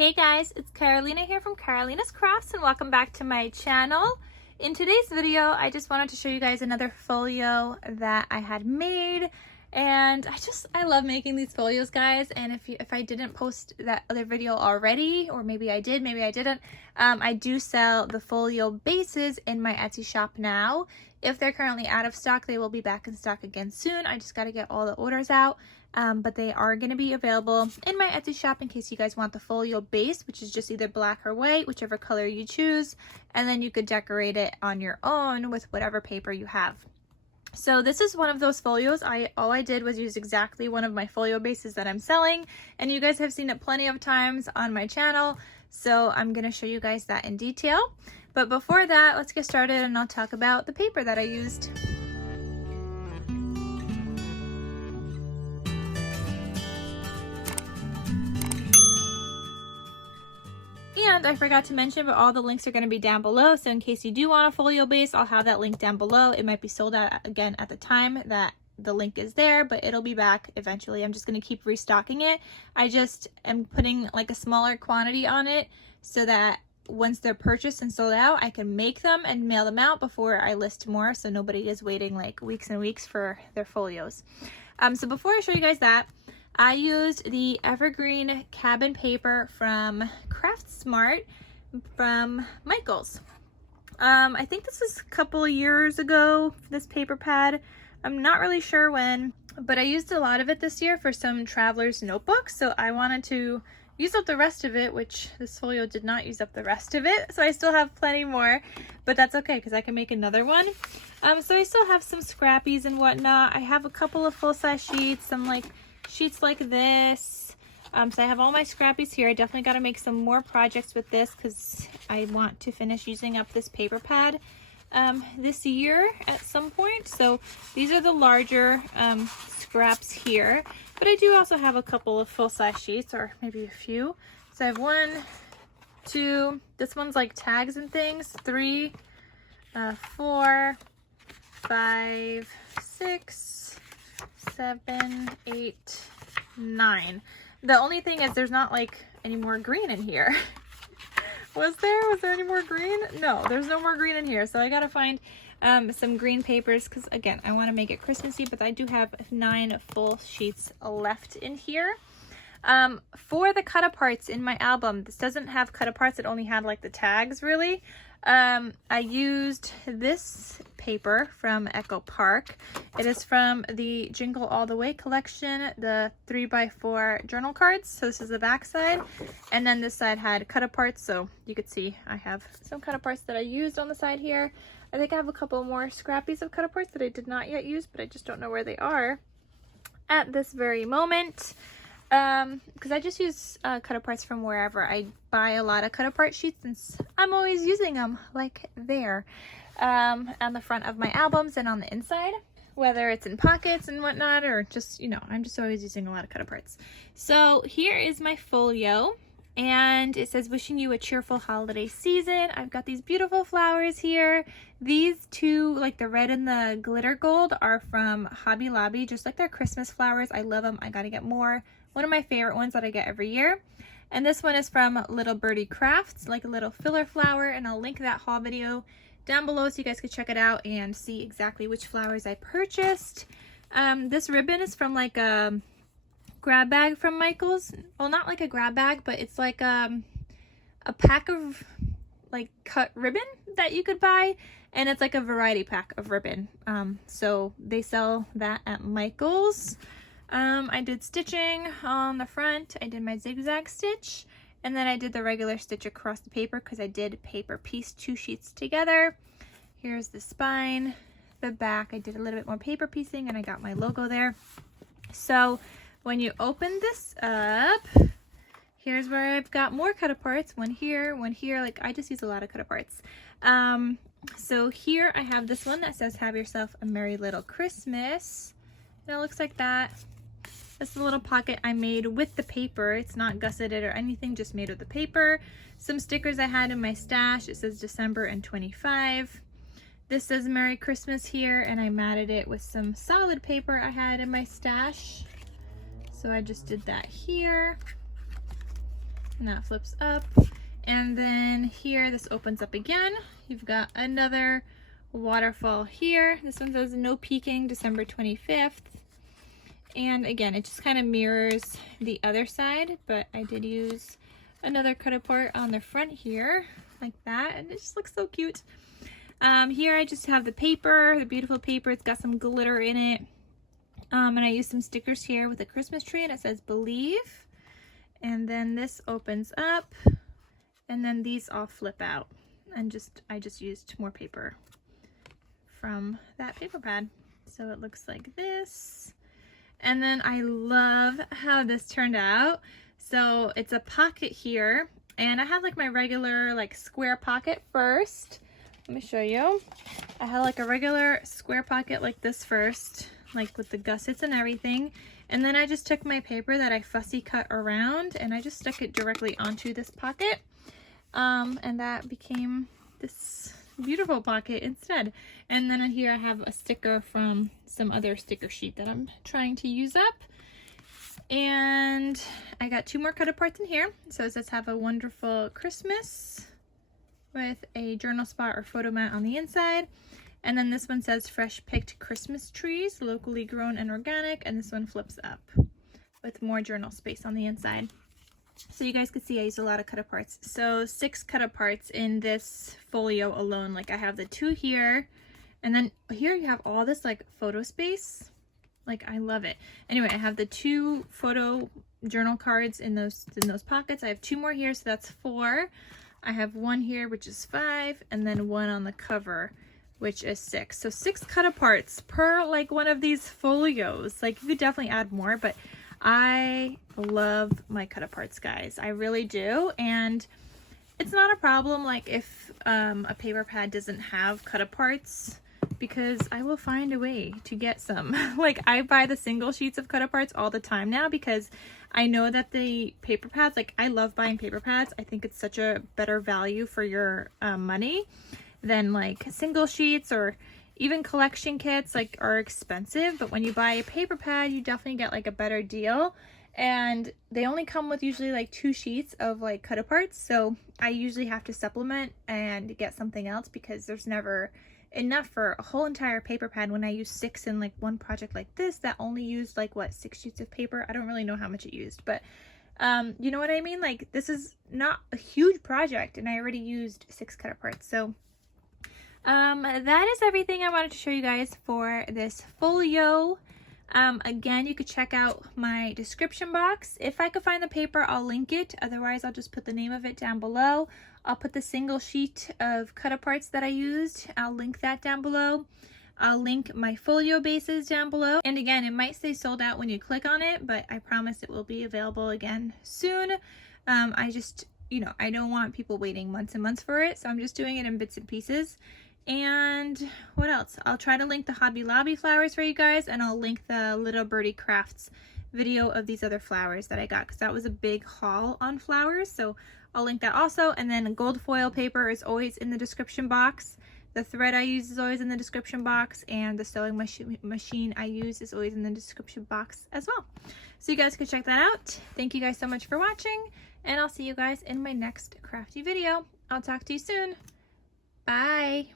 Hey guys, it's Carolina here from KarolinasKrafts and welcome back to my channel. In today's video, I just wanted to show you guys another folio that I had made, and I love making these folios, guys. And if I didn't post that other video already, or maybe I did, maybe I didn't, I do sell the folio bases in my Etsy shop now. If they're currently out of stock, they will be back in stock again soon. I just got to get all the orders out. But they are going to be available in my Etsy shop in case you guys want the folio base, which is just either black or white, whichever color you choose. And then you could decorate it on your own with whatever paper you have. So this is one of those folios. All I did was use exactly one of my folio bases that I'm selling. And you guys have seen it plenty of times on my channel. So I'm going to show you guys that in detail. But before that, let's get started and I'll talk about the paper that I used. And I forgot to mention, but all the links are going to be down below. So in case you do want a folio base, I'll have that link down below. It might be sold out again at the time that the link is there, but it'll be back eventually. I'm just going to keep restocking it. I just am putting like a smaller quantity on it so that once they're purchased and sold out, I can make them and mail them out before I list more, so nobody is waiting like weeks and weeks for their folios. So before I show you guys that, I used the Evergreen Cabin Paper from Craftsmart from Michaels. I think this was a couple of years ago, this paper pad. I'm not really sure when, but I used a lot of it this year for some traveler's notebooks, so I wanted to use up the rest of it, which this folio did not use up the rest of it, so I still have plenty more, but that's okay because I can make another one. So I still have some scrappies and whatnot. I have a couple of full-size sheets, some like sheets like this. So I have all my scrappies here. I definitely got to make some more projects with this because I want to finish using up this paper pad this year at some point. So these are the larger scraps here, but I do also have a couple of full-size sheets, or maybe a few. So I have 1, 2, this one's like tags and things, 3, 4, 5, 6, 7, 8, 9. The only thing is there's not like any more green in here. Was there any more green? No, there's no more green in here. So I gotta find some green papers because again, I want to make it Christmassy, but I do have 9 full sheets left in here. For the cut aparts in my album, this doesn't have cut aparts, it only had like the tags really. I used this paper from Echo Park. It is from the Jingle All the Way collection, the 3x4 journal cards. So this is the back side, and then this side had cut aparts, so you could see I have some cut aparts that I used on the side here. I think I have a couple more scrappies of cut aparts that I did not yet use, but I just don't know where they are at this very moment. Because I just use cut aparts from wherever. I buy a lot of cut apart sheets since I'm always using them like there on the front of my albums and on the inside, whether it's in pockets and whatnot, or just, you know, I'm just always using a lot of cut aparts. So here is my folio, and it says wishing you a cheerful holiday season. I've got these beautiful flowers here. These two, like the red and the glitter gold, are from Hobby Lobby, just like their Christmas flowers. I love them. I gotta get more. One of my favorite ones that I get every year. And this one is from Little Birdie Crafts, like a little filler flower, and I'll link that haul video down below so you guys could check it out and see exactly which flowers I purchased. This ribbon is from like a grab bag from Michaels. Well, not like a grab bag, but it's like a pack of like cut ribbon that you could buy, and it's like a variety pack of ribbon. So they sell that at Michaels. I did stitching on the front. I did my zigzag stitch, and then I did the regular stitch across the paper because I did paper piece 2 sheets together. Here's the spine, the back. I did a little bit more paper piecing, and I got my logo there. So when you open this up, here's where I've got more cut aparts. One here, like I just use a lot of cut aparts. So here I have this one that says have yourself a merry little Christmas, and it looks like that. This is a little pocket I made with the paper. It's not gusseted or anything, just made with the paper. Some stickers I had in my stash. It says December and 25. This says Merry Christmas here, and I matted it with some solid paper I had in my stash. So I just did that here. and that flips up. And then here, this opens up again. You've got another waterfall here. This one says no peeking, December 25th. And again, it just kind of mirrors the other side, but I did use another cut apart on the front here, like that, and it just looks so cute. Here I just have the paper, the beautiful paper. It's got some glitter in it. And I used some stickers here with a Christmas tree, and it says believe. And then this opens up, and then these all flip out. And I just used more paper from that paper pad. So it looks like this. And then I love how this turned out. So it's a pocket here, and I had like my regular like square pocket first. Let me show you. I had like a regular square pocket like this first, like with the gussets and everything. And then I just took my paper that I fussy cut around, and I just stuck it directly onto this pocket. And that became this beautiful pocket instead. And then in here I have a sticker from some other sticker sheet that I'm trying to use up. And I got 2 more cut aparts in here. So it says have a wonderful Christmas with a journal spot or photo mat on the inside. And then this one says fresh picked Christmas trees, locally grown and organic. And this one flips up with more journal space on the inside. So you guys can see I used a lot of cut aparts. So 6 cut aparts in this folio alone. Like I have the 2 here, and then here you have all this like photo space. Like I love it. Anyway, I have the 2 photo journal cards in those pockets. I have 2 more here, so that's 4. I have 1 here, which is 5, and then 1 on the cover, which is 6. So 6 cut aparts per like one of these folios. Like you could definitely add more, but I love my cut aparts, guys. I really do. And it's not a problem like if a paper pad doesn't have cut aparts, because I will find a way to get some. Like I buy the single sheets of cut aparts all the time now, because I know that the paper pads, like I love buying paper pads. I think it's such a better value for your money than like single sheets, or even collection kits like are expensive, but when you buy a paper pad, you definitely get like a better deal. And they only come with usually like 2 sheets of like cut aparts. So I usually have to supplement and get something else, because there's never enough for a whole entire paper pad. When I use 6 in like one project like this, that only used like what, 6 sheets of paper. I don't really know how much it used, but you know what I mean? Like this is not a huge project, and I already used 6 cut aparts. So that is everything I wanted to show you guys for this folio. Again, you could check out my description box. If I could find the paper, I'll link it. Otherwise, I'll just put the name of it down below. I'll put the single sheet of cut aparts that I used. I'll link that down below. I'll link my folio bases down below. And again, it might say sold out when you click on it, but I promise it will be available again soon. I just, you know, I don't want people waiting months and months for it, so I'm just doing it in bits and pieces. And what else? I'll try to link the Hobby Lobby flowers for you guys, and I'll link the Little Birdie Crafts video of these other flowers that I got, because that was a big haul on flowers. So I'll link that also. And then gold foil paper is always in the description box. The thread I use is always in the description box, and the sewing machine I use is always in the description box as well. So you guys can check that out. Thank you guys so much for watching, and I'll see you guys in my next crafty video. I'll talk to you soon. Bye.